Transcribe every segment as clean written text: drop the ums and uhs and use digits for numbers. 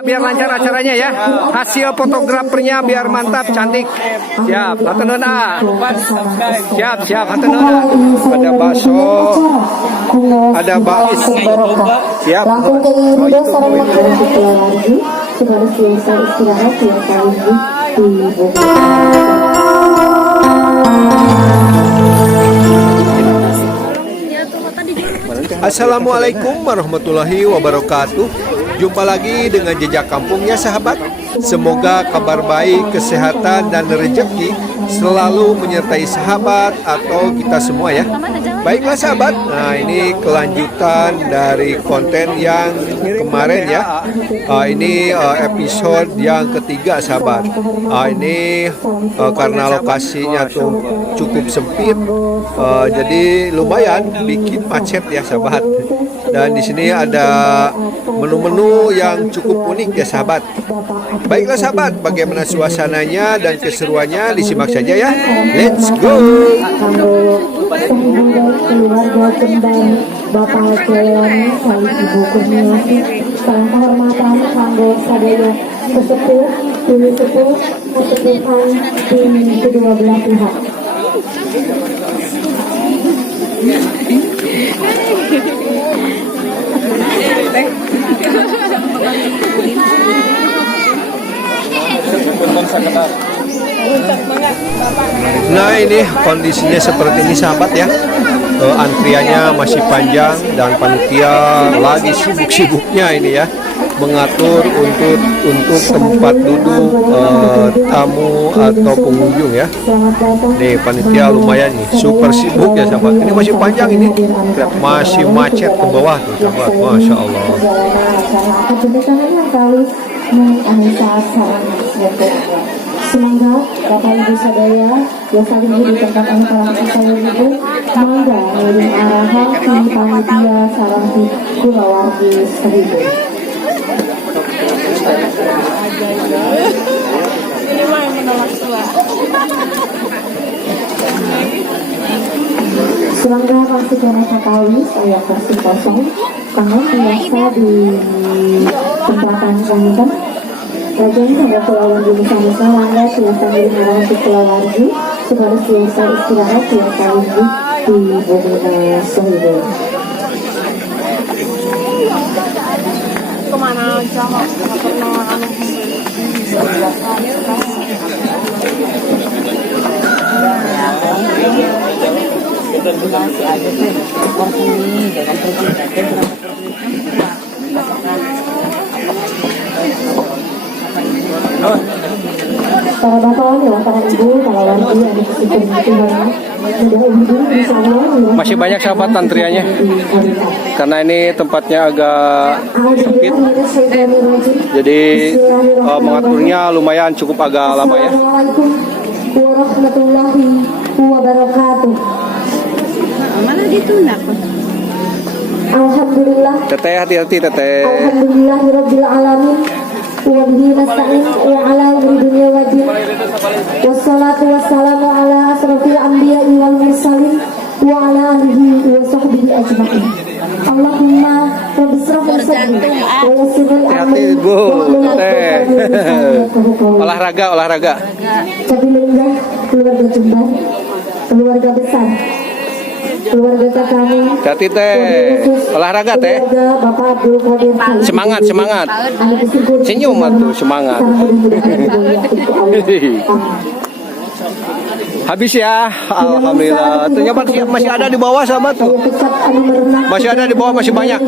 Biar lancar acaranya ya. Hasil fotografernya biar mantap, cantik. Siap, hatunun A. Siap, hatunun A. Ada bakso, ada bakis. Siap. Langsung ke ibu sarang makanan setelah lagi. Sudah selesai istirahat ya kali ini ibu. Assalamualaikum warahmatullahi wabarakatuh. Jumpa lagi dengan Jejak Kampungnya sahabat. Semoga kabar baik, kesehatan, dan rezeki selalu menyertai sahabat atau kita semua ya. Baiklah sahabat, nah ini kelanjutan dari konten yang kemarin ya. Ini episode yang ketiga sahabat. Ini karena lokasinya tuh cukup sempit, jadi lumayan bikin macet ya sahabat. Dan di sini ada menu-menu yang cukup unik ya sahabat. Baiklah sahabat, bagaimana suasananya dan keseruannya disimak saja ya. Let's go. Keluarga kembali Bapak Jayani kali Ibu Kurniasi salam kehormatan kanggo sadaya sesepuh dulu sepuh kesepuhan di kedua belah pihak. Nah ini kondisinya seperti ini sahabat ya. Antriannya masih panjang dan panitia lagi sibuk-sibuknya ini ya, mengatur untuk tempat duduk tamu atau pengunjung ya. Nih panitia lumayan nih, super sibuk ya sahabat. Ini masih panjang ini, masih macet ke bawah tuh sahabat. Masya Allah. Semoga Bapak Ibu sadaya yang saling di tempat antara saya ibu mangga melalui arahan di panitia sarang di Kulawargi Seribu. Ini mah yang menolak tua. Selangga pasti kena katawi saya kursi kosong karena biasa di tempat kantor. Lagi pada Kulawargi Nusa Langga silahkan diharapkan ke Kulawargi supaya selesai istirahat ya kali ini di Bumi Seribu. Kemana aja kok? Masih ada tuh seperti ini dengan pergi para bapak ya, para ibu, para warga yang Masih banyak sahabat antriannya karena ini tempatnya agak sempit, jadi mengaturnya lumayan cukup agak lama ya. Assalamualaikum warahmatullahi wabarakatuh. Mana ditunda kok? Alhamdulillah. Teteh hati-hati teteh. Alhamdulillahirabbil alamin. Wa bihi nasta'in wa ala umuri dunya wa din. Wassalatu wassalamu ala asrofil anbiya'i wal mursalin wa ala alihi wa sahbihi ajma'in. Allahumma rabbi shrah li sadri wa yassir li amri. Bu, teh. Olahraga. Tapi lenggah keluarga Jember, keluarga besar, keluarga kami. Hati teh. Olahraga teh. Bapak Abdul Qadir. Semangat. Senyum atuh semangat. Habis ya, alhamdulillah. Ternyata masih ada di bawah sahabat tuh. Masih ada di bawah, masih banyak.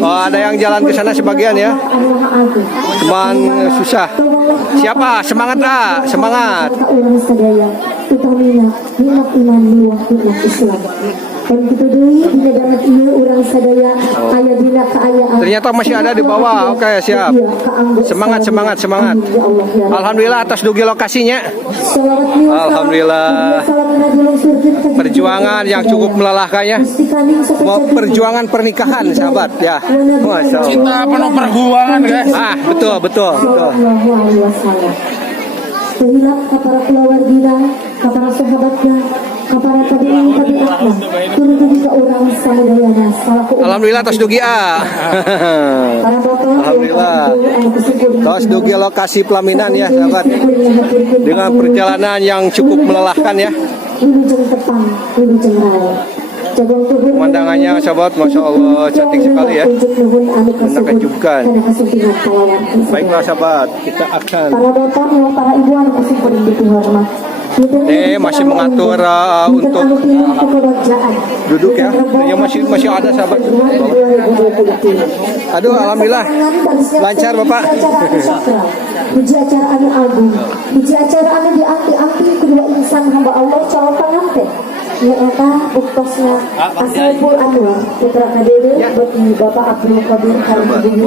Oh, ada yang jalan ke sana sebagian ya. Cuman susah. Siapa? Semangat ah, semangat. Dan gitu deui dina damat ieu urang sadaya aya dina kaayaan. Ternyata masih ada di bawah. Oke, siap. Semangat. Alhamdulillah atas dugi lokasinya. Alhamdulillah. Perjuangan yang cukup melelahkan ya. Perjuangan pernikahan sahabat ya. Masya Allah. Kita penuh perjuangan guys. Ah, betul. Sehingga para keluarga, para sahabatnya, kepada tabi'in turun juga orang samudayana salaku Alhamdulillah tos dugi A. para bapak Alhamdulillah. Tos dugi lokasi pelaminan ya sahabat. Dengan perjalanan yang cukup melelahkan ya. Wilujeng tepang, wilujeng raya. Pemandangannya sahabat, Masya Allah cantik sekali ya. Menakjubkan. Baiklah sahabat, kita akan Para bapak, para ibu, anak asuh dihormat. masih mengatur untuk duduk ya. Yang masih ada sahabat. Aduh, alhamdulillah lancar bapak. Puji acara anu agung, puji acara anu dianti-anti kedua insan hamba Allah calon pengantin. Ya eta buktosna Asiful Anwar putra kadede beuti Bapak Abdul Qadir Haribin.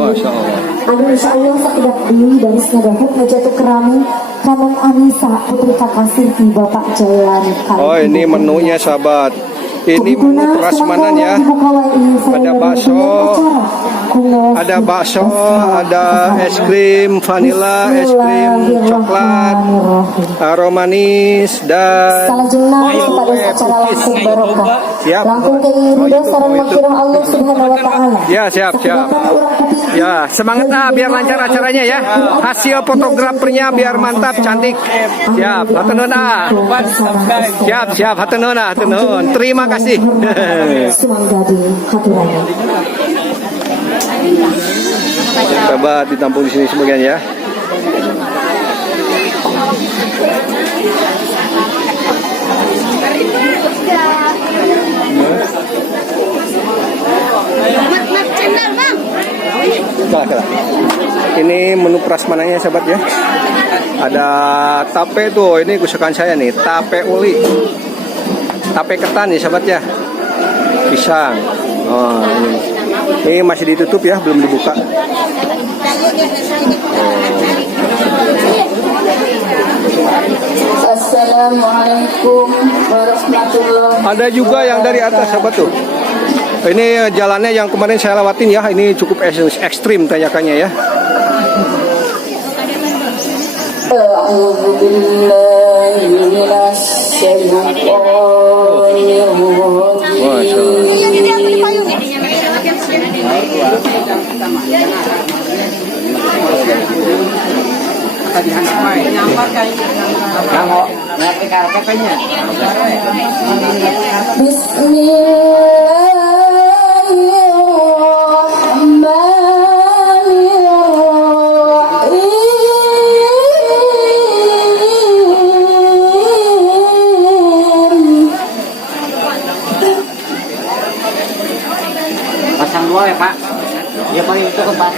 Anu insyaallah sakidak deui dari sadahuk ngajatuh kerami kanan Anissa putri kakasih di Bapak Jayalani. Oh, ini menunya sahabat. Ini menu prasmanan ya. Ada bakso, ada es krim vanila, es krim coklat, manis dan Salajengna pada acara langsung barokah. siap. Langkung teh ridho sareng makirah Allah Subhanahu wa taala. Ya, siap. Ya, semangat biar lancar acaranya ya. Hasil fotografernya biar mantap, cantik. Siap, hatunun Siap, hatunun. Terima kasih. Sumanggadi haturannya. Coba ditampung di sini sebagian ya. Kalah. Ini menu prasmanannya sahabat ya. Ada tape tuh, ini kesukaan saya nih, tape uli. Tape ketan nih sahabat ya. Pisang. Oh, ini masih ditutup ya, belum dibuka. Assalamualaikum warahmatullahi. Ada juga yang dari atas sahabat tuh. Ini jalannya yang kemarin saya lewatin ya, ini cukup ekstrim tanyakannya ya. Pasang dua ya Pak. Ya paling itu kan Pak.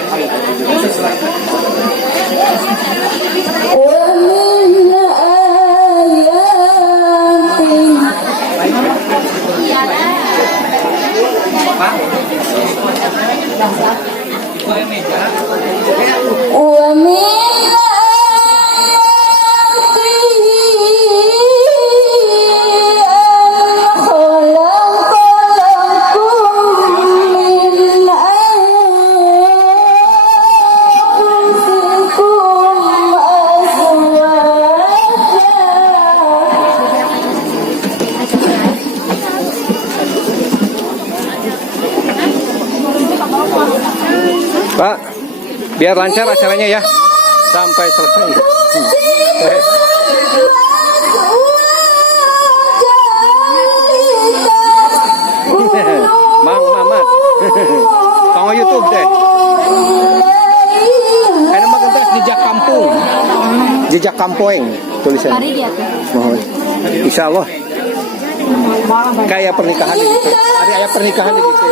Pak, biar lancar acaranya ya sampai selesai. Mang Mamat. Tanggo YouTube deh. Ada makan tes jejak kampung. Jejak kampung tulisan. Mohon. Insya Allah. Kayak pernikahan gitu. Ada pernikahan gitu.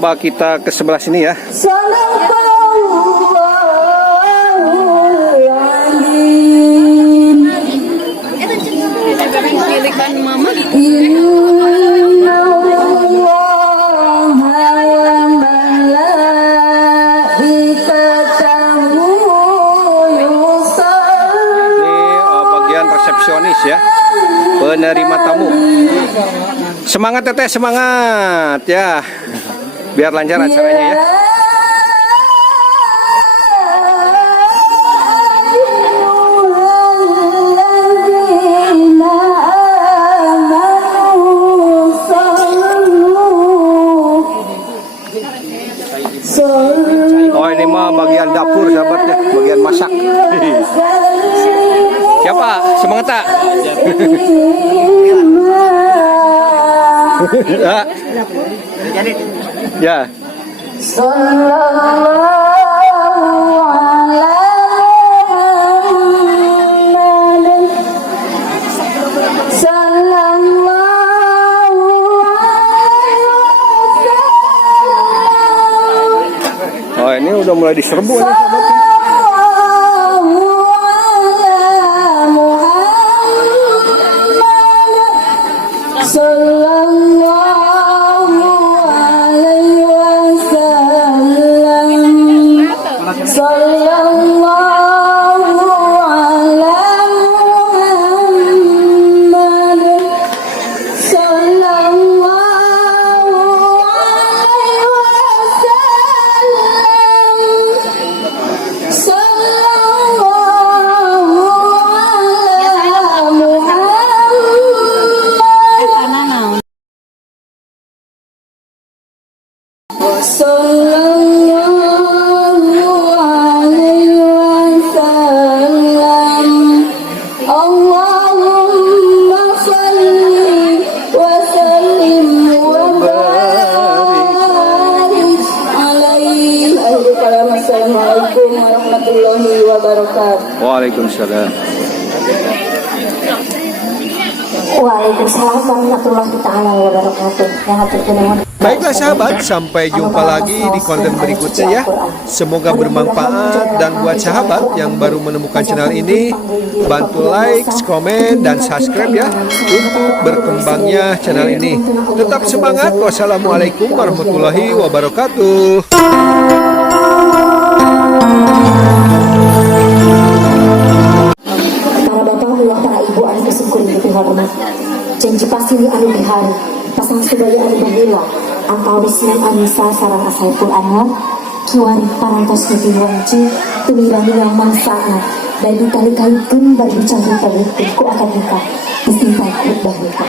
Coba kita ke sebelah sini ya. Pilihan mama. Bagian resepsionis ya, penerima tamu. Semangat teteh, semangat ya, biar lancar acaranya ya. Oh ini mah bagian dapur sahabatnya, bagian masak. Siapa? Semangat tak? Ya. Oh ini udah mulai diserbu nih sahabatnya. Assalamualaikum warahmatullahi wabarakatuh. Waalaikumsalam. Waalaikumsalam warahmatullahi taala wabarakatuh. Baiklah sahabat, sampai jumpa lagi di konten berikutnya ya. Semoga bermanfaat, dan buat sahabat yang baru menemukan channel ini, bantu like, komen, dan subscribe ya, untuk berkembangnya channel ini. Tetap semangat. Wassalamualaikum warahmatullahi wabarakatuh. Para bapak ulah para ibu anu kesyukur itu hormat. Janji pasti anu dihari, pasang sedaya anu bahula, angka wisnan anissa sarang asaipul anwar, kiwari parantos di wanci, tumirani yang mangsana, dan dikali-kalikan berbicara pada ku akan nikah, disimpan bahula.